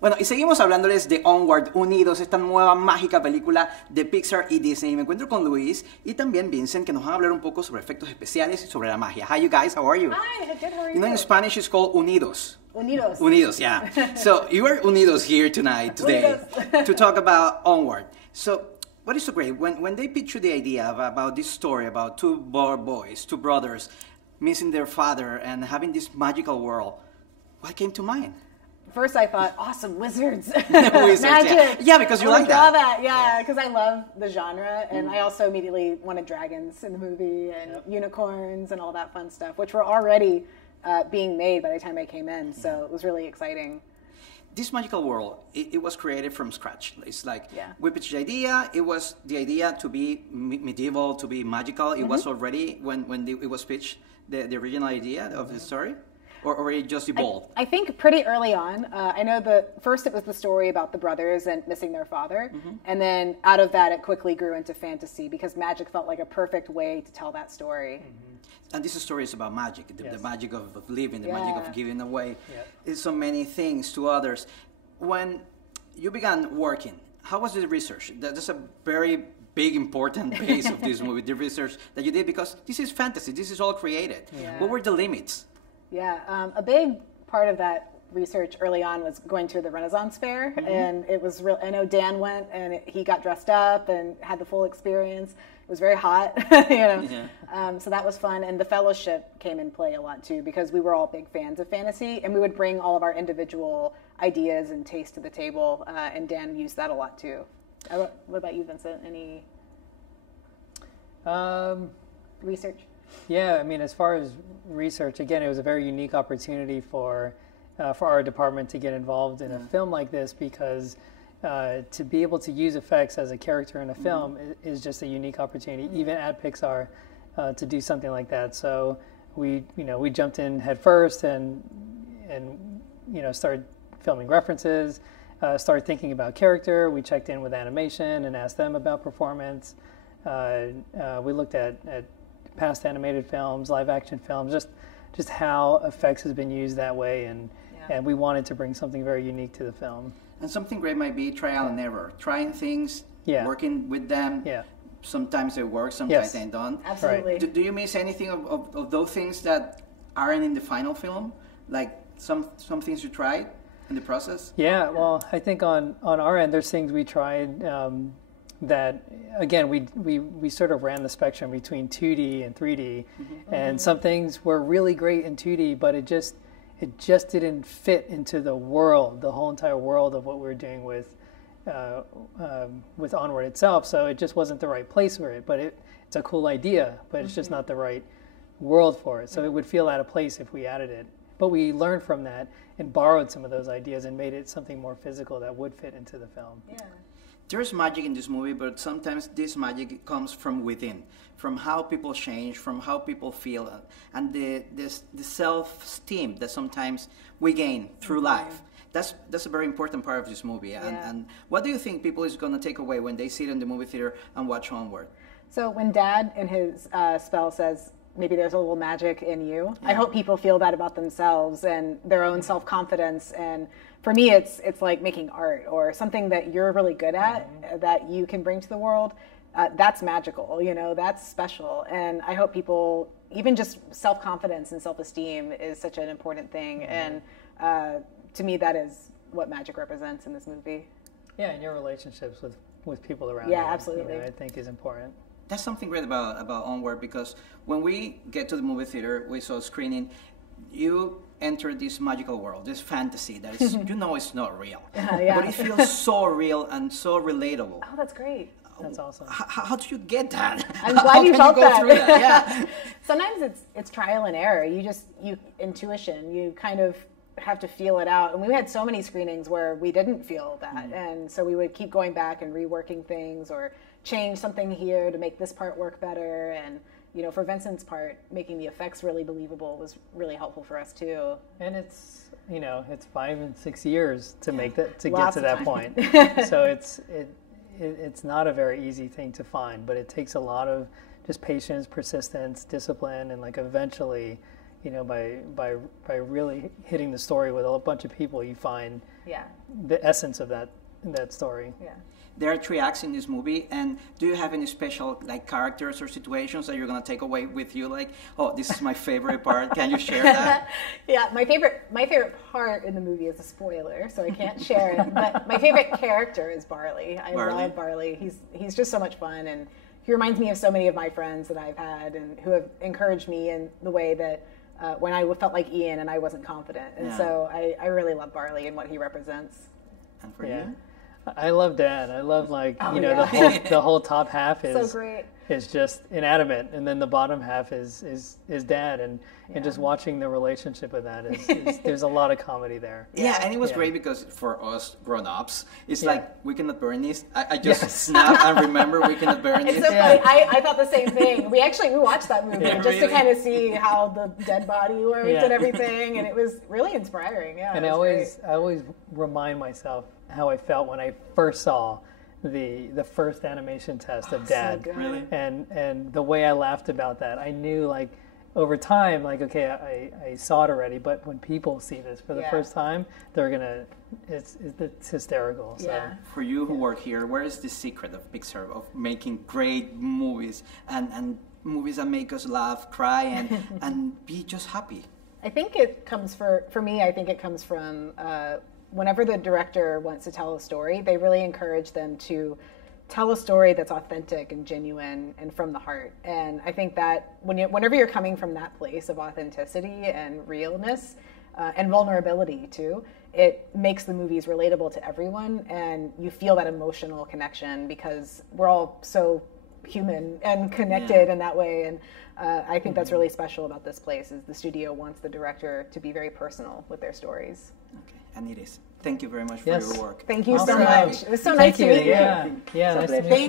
Bueno, y seguimos hablándoles de Onward, Unidos, esta nueva mágica película de Pixar y Disney. Me encuentro con Louise y también Vincent, que nos van a hablar un poco sobre efectos especiales y sobre la magia. Hi, you guys, how are you? Hi, good, how are you? You know, in Spanish it's called Unidos. Unidos. Unidos, yeah. So you are Unidos here today, to talk about Onward. So what is so great, when they pitch you the idea about this story, about two boys, two brothers, missing their father and having this magical world, what came to mind? First I thought, awesome, wizards. Wizards, Magic. Yeah, because you like that. Yeah, because I love the genre, and I also immediately wanted dragons in the movie, and unicorns, and all that fun stuff, which were already being made by the time I came in, so it was really exciting. This magical world, it was created from scratch. It's like, we pitched the idea, it was the idea to be medieval, to be magical. It was already, when it was pitched, the original idea of the story? Or it just evolved? I think pretty early on. I know first it was the story about the brothers and missing their father, and then out of that it quickly grew into fantasy because magic felt like a perfect way to tell that story. And this story is about magic, the magic of living, the magic of giving away so many things to others. When you began working, how was the research? That's a very big, important piece of this movie, the research that you did, because this is fantasy, this is all created. What were the limits? A big part of that research early on was going to the Renaissance Fair, and it was real. I know Dan went, and he got dressed up and had the full experience. It was very hot, so that was fun. And the fellowship came in play a lot too, because we were all big fans of fantasy, and we would bring all of our individual ideas and taste to the table, and Dan used that a lot too. What about you, Vincent? Any research? Yeah, I mean, as far as research, again, it was a very unique opportunity for our department to get involved in a film like this, because to be able to use effects as a character in a film is just a unique opportunity, even at Pixar, to do something like that. So we jumped in head first and started filming references, started thinking about character. We checked in with animation and asked them about performance. We looked at past animated films, live action films, just how effects has been used that way, and we wanted to bring something very unique to the film. And something great might be trial and error, trying things, working with them. Sometimes they work, sometimes they don't. Absolutely. Right. Do you miss anything of those things that aren't in the final film? Like some things you tried in the process? Yeah, well, I think on our end, there's things we tried that, again, we sort of ran the spectrum between 2D and 3D, and some things were really great in 2D, but it just didn't fit into the world, the whole entire world of what we were doing with Onward itself. So it just wasn't the right place for it. But it's a cool idea, but it's just not the right world for it. So it would feel out of place if we added it. But we learned from that and borrowed some of those ideas and made it something more physical that would fit into the film. Yeah. There's magic in this movie, but sometimes this magic comes from within, from how people change, from how people feel, and the self-esteem that sometimes we gain through life. That's a very important part of this movie. And what do you think people is going to take away when they sit in the movie theater and watch Onward? So when Dad in his spell says, maybe there's a little magic in you, I hope people feel that about themselves and their own self-confidence. And for me, it's like making art or something that you're really good at that you can bring to the world. That's magical, that's special. And I hope people, even just self-confidence and self-esteem is such an important thing. And to me, that is what magic represents in this movie. Yeah, and your relationships with people around you. Yeah, absolutely. I think is important. That's something great about Onward, because when we get to the movie theater, we saw a screening, you enter this magical world, this fantasy that is, it's not real. But it feels so real and so relatable. Oh, that's great. That's awesome. How do you get that? I'm glad you felt that. Through that? Yeah. Sometimes it's trial and error. You intuition. You kind of have to feel it out. And we had so many screenings where we didn't feel that, and so we would keep going back and reworking things or change something here to make this part work better. And for Vincent's part, making the effects really believable was really helpful for us too. And it's 5 and 6 years to make that get to that point. So it's not a very easy thing to find, but it takes a lot of just patience, persistence, discipline, and eventually you know, by really hitting the story with a bunch of people, you find the essence of that story. Yeah. There are 3 acts in this movie, and do you have any special like characters or situations that you're gonna take away with you? Like, oh, this is my favorite part. Can you share that? Yeah, my favorite part in the movie is a spoiler, so I can't share it. But my favorite character is Barley. I love Barley. He's just so much fun, and he reminds me of so many of my friends that I've had and who have encouraged me in the way that when I felt like Ian and I wasn't confident. And so I really love Barley and what he represents. And for you? I love Dad. I love the whole top half is so great. Is just inanimate, and then the bottom half is Dad, and just watching the relationship of that is there's a lot of comedy there. Yeah, and it was great because for us grown-ups, it's like we cannot burn this. I just snap and remember we cannot burn this. It's so funny. I thought the same thing. We watched that movie just to kind of see how the dead body worked and everything, and it was really inspiring. Yeah, and I always remind myself how I felt when I first saw the first animation test of Dad, so really, and the way I laughed about that. I knew like over time, like okay, I saw it already, but when people see this for the first time, they're gonna it's hysterical. So for you who work here, where is the secret of Pixar of making great movies and movies that make us laugh, cry, and be just happy? I think it comes for me. I think it comes from. Whenever the director wants to tell a story, they really encourage them to tell a story that's authentic and genuine and from the heart. And I think that whenever you're coming from that place of authenticity and realness and vulnerability too, it makes the movies relatable to everyone, and you feel that emotional connection because we're all so human and connected in that way. And I think that's really special about this place is the studio wants the director to be very personal with their stories. Okay. And it is. Thank you very much for your work. Thank you so much. It was so nice to meet you. Yeah, nice to meet you.